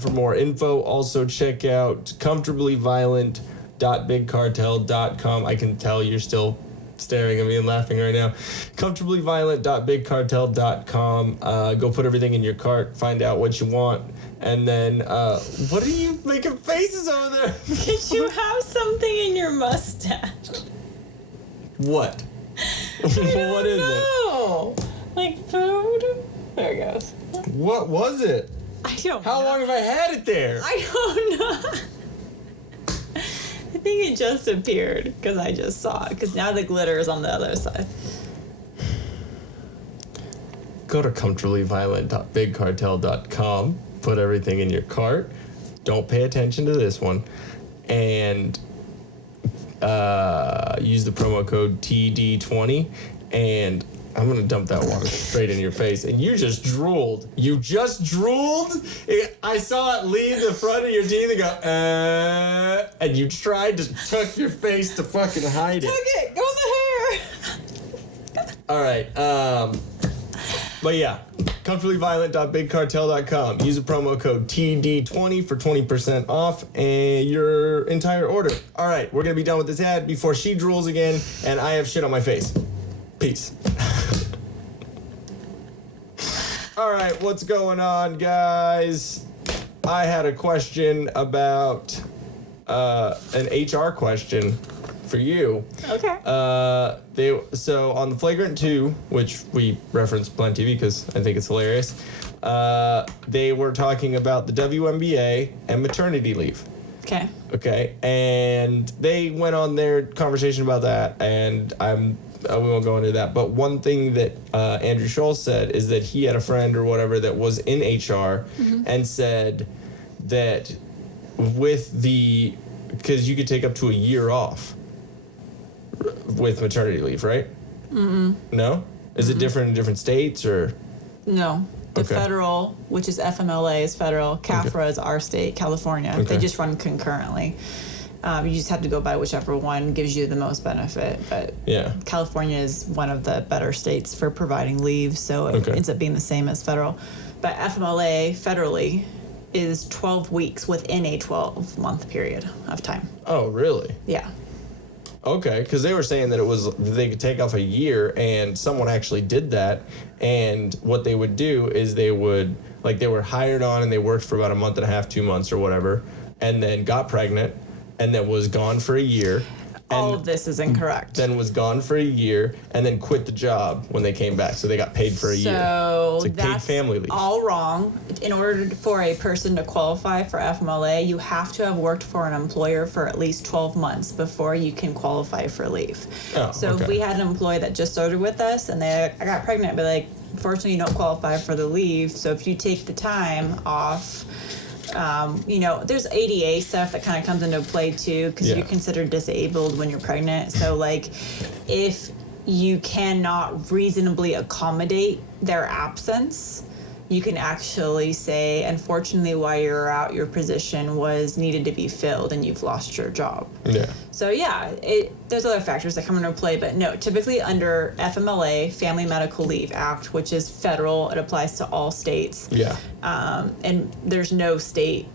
for more info. Also check out comfortablyviolent.bigcartel.com. I can tell you're still staring at me and laughing right now. comfortablyviolent.bigcartel.com. Go put everything in your cart, find out what you want, and then what are you making faces over there? Did you have something in your mustache? What? What is it? Like food? There it goes. What was it? I don't know. How long have I had it there? I don't know. I think it just appeared because I just saw it. Because now the glitter is on the other side. Go to comfortablyviolent.bigcartel.com. Put everything in your cart. Don't pay attention to this one. And use the promo code TD20. And I'm going to dump that water straight in your face. And you just drooled. You just drooled? I saw it leave the front of your teeth and go, and you tried to tuck your face to fucking hide it. Tuck it. Go in the hair. All right. But yeah, comfortablyviolent.bigcartel.com. Use the promo code TD20 for 20% off and your entire order. All right, we're going to be done with this ad before she drools again and I have shit on my face. Peace. All right, what's going on, guys? I had a question about an HR question for you. Okay. So on the Flagrant 2, which we referenced plenty because I think it's hilarious, they were talking about the WNBA and maternity leave. Okay. Okay, and they went on their conversation about that, and we won't go into that. But one thing that Andrew Schulz said is that he had a friend or whatever that was in HR and said that because you could take up to a year off with maternity leave, right? No? Is it different in different states or? No. The Okay. federal, which is FMLA, is federal. CAFRA is our state, California. Okay. They just run concurrently. You just have to go by whichever one gives you the most benefit. But Yeah. California is one of the better states for providing leave, so it ends up being the same as federal. But FMLA, federally, is 12 weeks within a 12-month period of time. Oh, really? Yeah. Okay, because they were saying that they could take off a year, and someone actually did that. And what they would do is they were hired on and they worked for about a month and a half, 2 months or whatever, and then got pregnant, and then was gone for a year. All of this is incorrect. Then was gone for a year, and then quit the job when they came back. So they got paid for a year. So it's like paid that's family leave. all wrong. In order for a person to qualify for FMLA, you have to have worked for an employer for at least 12 months before you can qualify for leave. Oh, so okay. if we had an employee that just started with us and I got pregnant, I'd be like, unfortunately, you don't qualify for the leave. So if you take the time off, there's ADA stuff that kind of comes into play too, because you're considered disabled when you're pregnant. So like, if you cannot reasonably accommodate their absence, you can actually say, unfortunately, while you're out, your position was needed to be filled and you've lost your job. Yeah. So yeah, there's other factors that come into play, but no, typically under FMLA, Family Medical Leave Act, which is federal, it applies to all states. Yeah. And there's no state,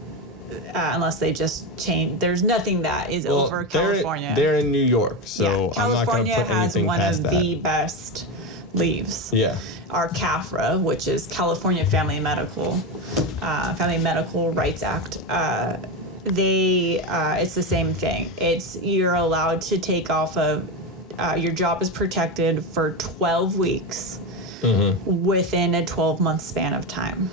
unless they just change, there's nothing that is over California. They're in New York, so I'm not going to California put has anything one past of that. the best leaves. Yeah. Our CAFRA, which is California Family Medical Rights Act, it's the same thing. You're allowed to take off your job is protected for 12 weeks within a 12-month span of time.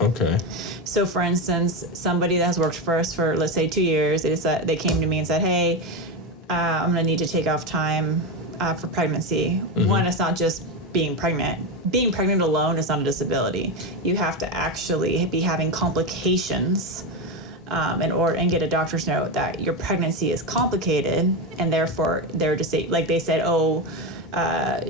Okay. So, for instance, somebody that has worked for us for, let's say, 2 years, they came to me and said, hey, I'm going to need to take off time for pregnancy. One, it's not just being pregnant. being pregnant alone is not a disability. You have to actually be having complications and get a doctor's note that your pregnancy is complicated, and therefore they're like they said,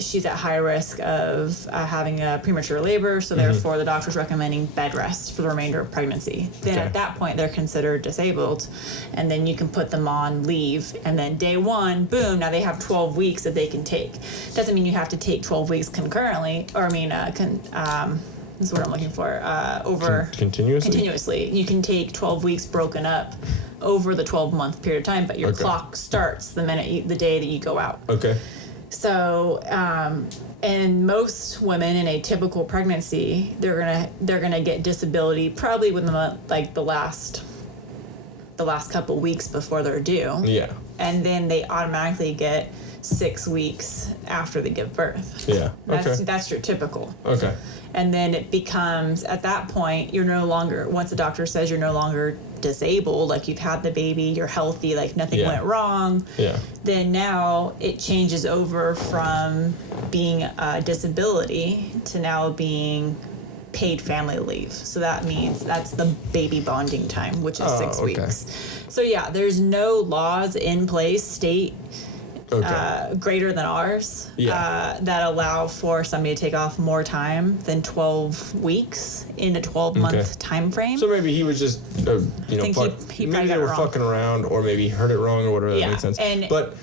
she's at high risk of having a premature labor, so therefore the doctor's recommending bed rest for the remainder of pregnancy. Then at that point they're considered disabled, and then you can put them on leave, and then day one, boom, now they have 12 weeks that they can take. Doesn't mean you have to take 12 weeks concurrently, or this is what I'm looking for. Continuously. You can take 12 weeks broken up over the 12-month period of time, but your clock starts the day that you go out. Okay. So, and most women in a typical pregnancy, they're gonna get disability probably within the last couple weeks before they're due. Yeah. And then they automatically get 6 weeks after they give birth. Yeah. That's your typical. Okay. And then it becomes, at that point, you're no longer, once the doctor says you're no longer disabled, like you've had the baby, you're healthy, like nothing went wrong. Yeah. Then now it changes over from being a disability to now being paid family leave. So that means that's the baby bonding time, which is 6 weeks. So yeah, there's no laws in place, state greater than ours, that allow for somebody to take off more time than 12 weeks in a 12-month time frame. So maybe he was just, maybe they were fucking around, or maybe he heard it wrong, or whatever. That makes sense. But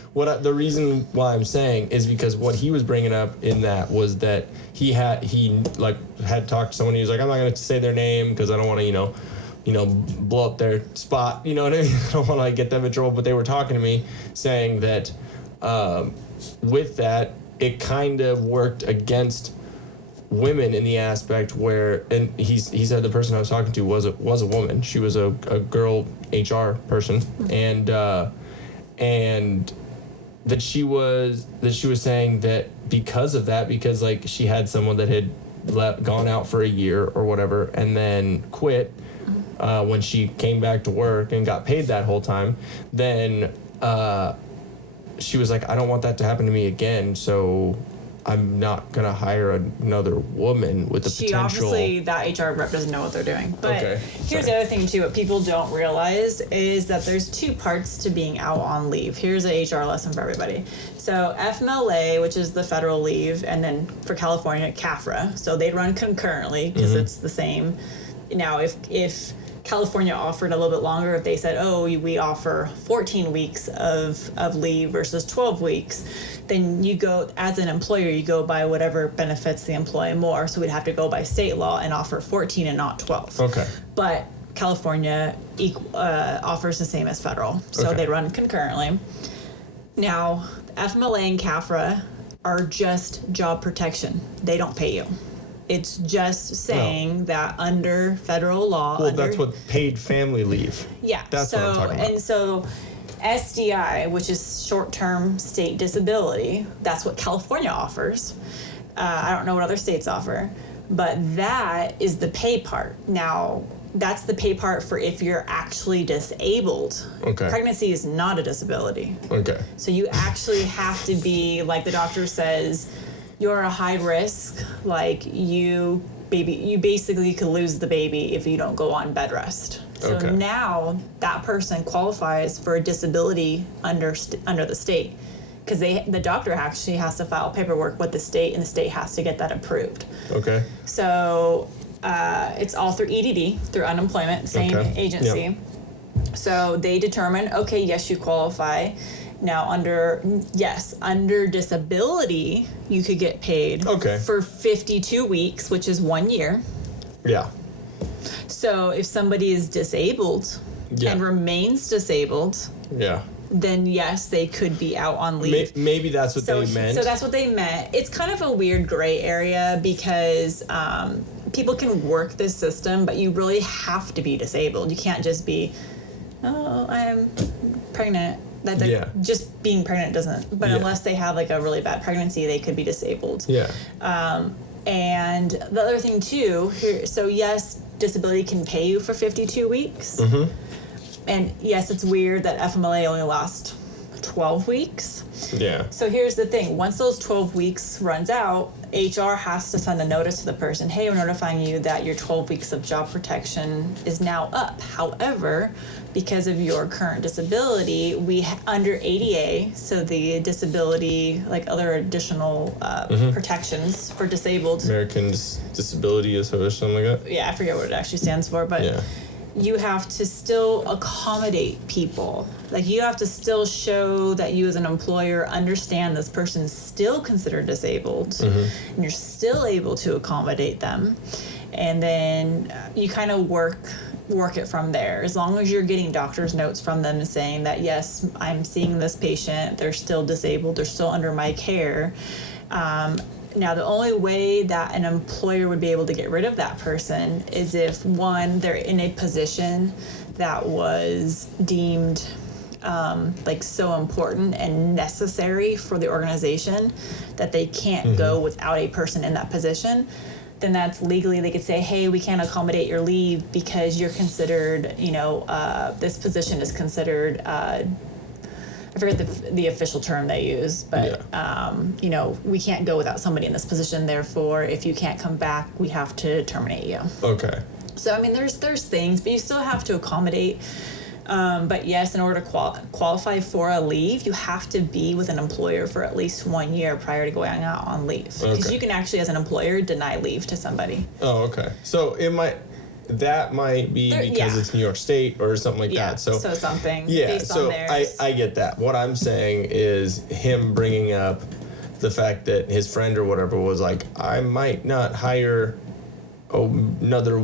the reason why I'm saying is because what he was bringing up in that was that he had talked to someone. He was like, I'm not going to say their name because I don't want to, blow up their spot. You know what I mean? I don't want to get them in trouble. But they were talking to me saying that with that, it kind of worked against women in the aspect where, and he said the person I was talking to was a woman. She was a girl HR person, and that she was saying that because of that, because like she had someone that had gone out for a year or whatever and then quit when she came back to work and got paid that whole time, then she was like, I don't want that to happen to me again, so I'm not going to hire another woman with the potential. Obviously, that HR rep doesn't know what they're doing. But here's the other thing, too. What people don't realize is that there's two parts to being out on leave. Here's an HR lesson for everybody. So FMLA, which is the federal leave, and then for California, CAFRA. So they run concurrently because it's the same. Now, if California offered a little bit longer, if they said, we offer 14 weeks of leave versus 12 weeks, then you go, as an employer, you go by whatever benefits the employee more. So we'd have to go by state law and offer 14 and not 12. Okay. But California offers the same as federal. So they run concurrently. Now, FMLA and CAFRA are just job protection. They don't pay you. It's just saying that under federal law. Well, that's what paid family leave. Yeah. That's what I'm talking about. And so SDI, which is short-term state disability, that's what California offers. I don't know what other states offer, but that is the pay part. Now, that's the pay part for if you're actually disabled. Okay. Pregnancy is not a disability. Okay. So you actually have to be, like the doctor says, you're a high risk, like you basically could lose the baby if you don't go on bed rest. So now that person qualifies for a disability under the state, because the doctor actually has to file paperwork with the state, and the state has to get that approved. Okay. So it's all through EDD, through unemployment, same agency. Yep. So they determine, yes, you qualify. Now, under disability, you could get paid for 52 weeks, which is 1 year. Yeah. So if somebody is disabled and remains disabled, then yes, they could be out on leave. Maybe that's what they meant. So that's what they meant. It's kind of a weird gray area because people can work this system, but you really have to be disabled. You can't just be, I'm pregnant. Just being pregnant doesn't, but unless they have like a really bad pregnancy, they could be disabled. Yeah. And the other thing too, so yes, disability can pay you for 52 weeks. Mm-hmm. And yes, it's weird that FMLA only lasts 12 weeks. Yeah. So here's the thing. Once those 12 weeks runs out, HR has to send a notice to the person, hey, we're notifying you that your 12 weeks of job protection is now up. However, because of your current disability, under ADA, so the disability, like other additional protections for disabled. American Disability or something like that? Yeah, I forget what it actually stands for, but you have to still accommodate people. Like, you have to still show that you as an employer understand this person is still considered disabled, and you're still able to accommodate them. And then you kind of work it from there. As long as you're getting doctor's notes from them saying that, yes, I'm seeing this patient, they're still disabled, they're still under my care. Now, the only way that an employer would be able to get rid of that person is if, one, they're in a position that was deemed like so important and necessary for the organization that they can't go without a person in that position. Then that's legally, they could say, hey, we can't accommodate your leave because you're considered, this position is considered, I forget the official term they use, but, we can't go without somebody in this position. Therefore, if you can't come back, we have to terminate you. Okay. So, I mean, there's things, but you still have to accommodate. But yes, in order to qualify for a leave, you have to be with an employer for at least 1 year prior to going out on leave. Because you can actually, as an employer, deny leave to somebody. Oh, okay. So that might be because it's New York State or something like that. So something based on theirs. I get that. What I'm saying is him bringing up the fact that his friend or whatever was like, I might not hire another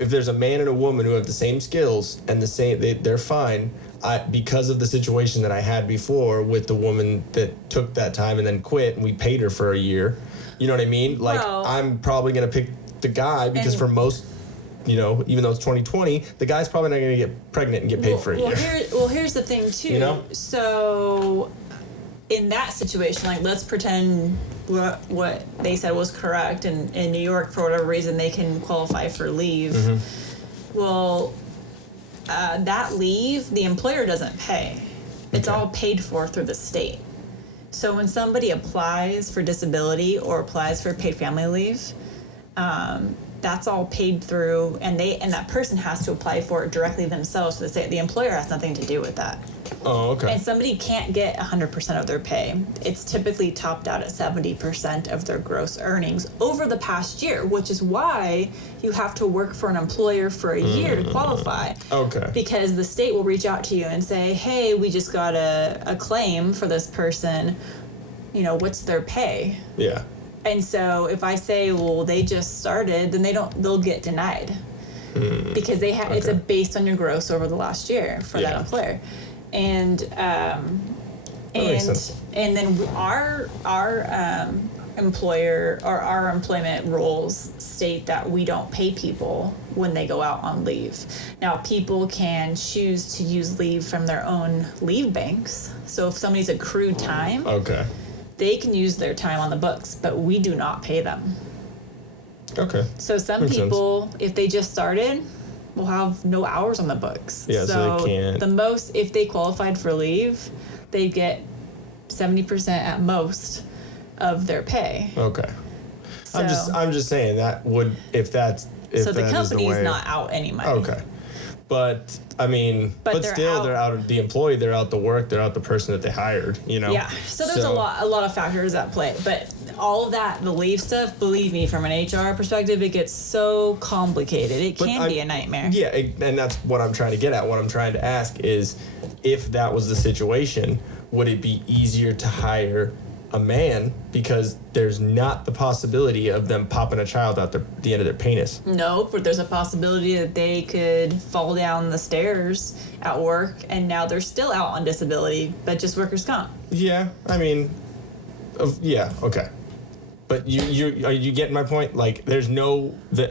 if there's a man and a woman who have the same skills and they're fine. Because of the situation that I had before with the woman that took that time and then quit and we paid her for a year, you know what I mean? Like, I'm probably going to pick the guy because for most, even though it's 2020, the guy's probably not going to get pregnant and get paid for a year. Here's the thing too. So in that situation, like, let's pretend what they said was correct, and in New York, for whatever reason, they can qualify for leave. Well, that leave, the employer doesn't pay. It's all paid for through the state. So when somebody applies for disability or applies for paid family leave, that's all paid through, and that person has to apply for it directly themselves. So the employer has nothing to do with that. Oh, okay. And somebody can't get 100% of their pay. It's typically topped out at 70% of their gross earnings over the past year, which is why you have to work for an employer for a year to qualify. Okay. Because the state will reach out to you and say, hey, we just got a claim for this person. What's their pay? Yeah. And so if I say, well, they just started, then they'll get denied because they have it's based on your gross over the last year for that employer. And then our employer or our employment rules state that we don't pay people when they go out on leave. Now, people can choose to use leave from their own leave banks. So if somebody's accrued time, they can use their time on the books, but we do not pay them. Okay. So some people, if they just started, will have no hours on the books. Yeah, so they can't. The most, if they qualified for leave, they get 70% at most of their pay. Okay. So, I'm just saying that would if so the company's not out any money. Okay. But I mean, but still, they're out of the employee. They're out the work. They're out the person that they hired. Yeah. So there's a lot of factors at play. But all of that, the leave stuff, believe me, from an HR perspective, it gets so complicated. It can be a nightmare. Yeah, and that's what I'm trying to get at. What I'm trying to ask is, if that was the situation, would it be easier to hire a man because there's not the possibility of them popping a child out the end of their penis? No, but there's a possibility that they could fall down the stairs at work and now they're still out on disability, but just workers' comp. Yeah, I mean, yeah, okay. But you are you getting my point? Like, there's no that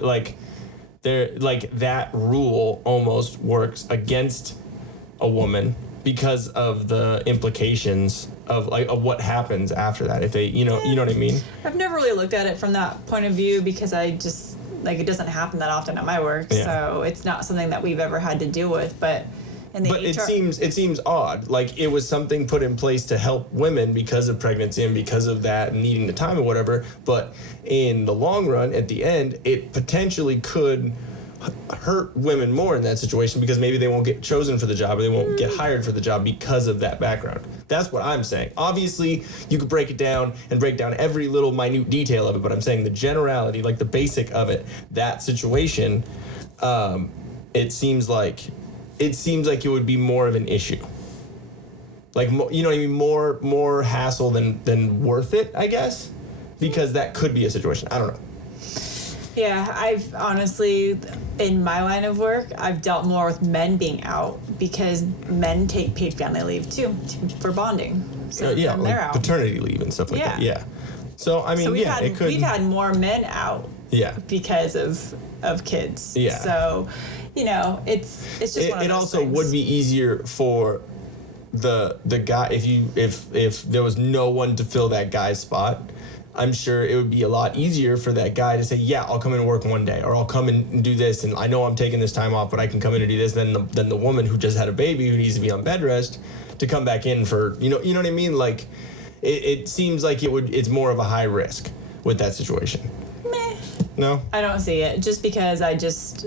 that rule almost works against a woman because of the implications of what happens after that. If they, you know what I mean? I've never really looked at it from that point of view because I just, it doesn't happen that often at my work. Yeah. So it's not something that we've ever had to deal with. But And but it seems odd. Like it was something put in place to help women because of pregnancy and because of that and needing the time or whatever. But in the long run, at the end, it potentially could hurt women more in that situation because maybe they won't get chosen for the job or they won't get hired for the job because of that background. That's what I'm saying. Obviously, you could break it down and break down every little minute detail of it, but I'm saying the generality, like the basic of it, that situation, it seems like it would be more of an issue. Like, you know what I mean? More hassle than worth it, I guess, because that could be a situation. I don't know. Yeah, I've honestly, in my line of work, I've dealt more with men being out because men take paid family leave too for bonding. So yeah, they're like out. paternity leave and stuff like that. Yeah. So I mean, we've had more men out. Yeah. Because of kids. Yeah. So, you know, it's just one of those it also things. would be easier for the guy if there was no one to fill that guy's spot. I'm sure it would be a lot easier for that guy to say, yeah, I'll come in and work one day, or I'll come in and do this, and I know I'm taking this time off, but I can come in and do this. Than the woman who just had a baby who needs to be on bed rest to come back in for, you know what I mean? Like, it seems like it's more of a high risk with that situation. Meh. No? I don't see it. Just because I just...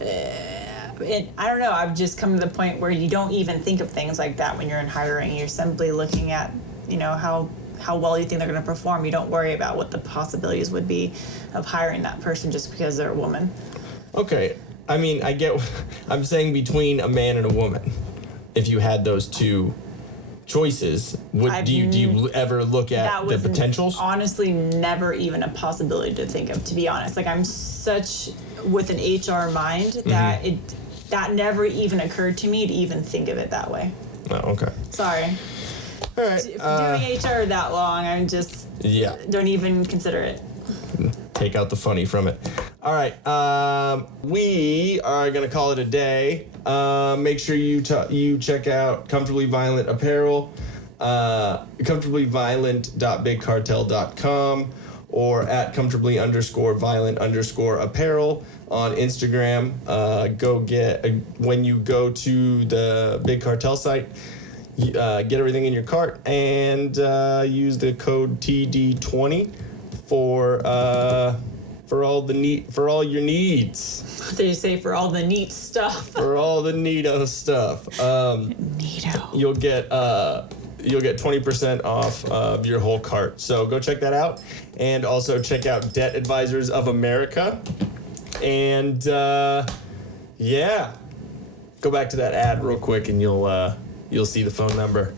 I don't know. I've just come to the point where you don't even think of things like that when you're in hiring. You're simply looking at, you know, how well you think they're going to perform. You don't worry about what the possibilities would be of hiring that person just because they're a woman. Okay. I mean, I'm saying between a man and a woman, if you had those two choices, do you ever look at the potentials? Honestly, never even a possibility to think of, to be honest. Like, I'm such with an HR mind that that never even occurred to me to even think of it that way. Oh, okay. Sorry. All right. Doing HR that long, I'm just don't even consider it. Take out the funny from it. All right. We are going to call it a day. Make sure you check out Comfortably Violent Apparel, comfortablyviolent.bigcartel.com, or at comfortably_violent_apparel on Instagram. When you go to the Big Cartel site, get everything in your cart and use the code TD20 for all your needs. What did you say? For all the neat stuff. For all the neato stuff. Neato. You'll get 20% off of your whole cart. So go check that out, and also check out Debt Advisors of America. And go back to that ad real quick, and you'll see the phone number.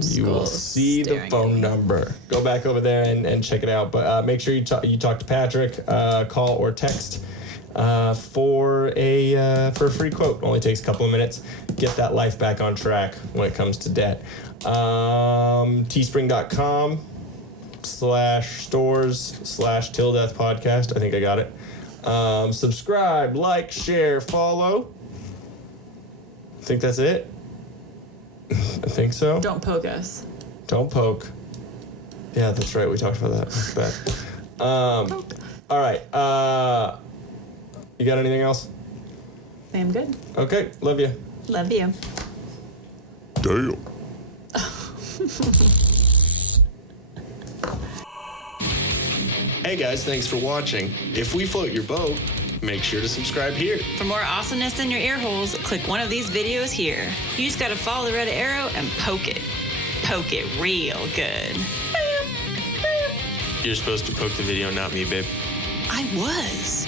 You will see the phone number. Go back over there and check it out. But make sure you talk to Patrick, call or text for a free quote. Only takes a couple of minutes. Get that life back on track when it comes to debt. Teespring.com/stores/Til Death Podcast. I think I got it. Subscribe, like, share, follow. I think that's it. I think so. Don't poke us. Don't poke. Yeah, that's right. We talked about that. All right. You got anything else? I am good. Okay. Love you. Love you. Damn. Hey guys, thanks for watching. If we float your boat, make sure to subscribe here. For more awesomeness in your ear holes, click one of these videos here. You just gotta follow the red arrow and poke it. Poke it real good. You're supposed to poke the video, not me, babe. I was.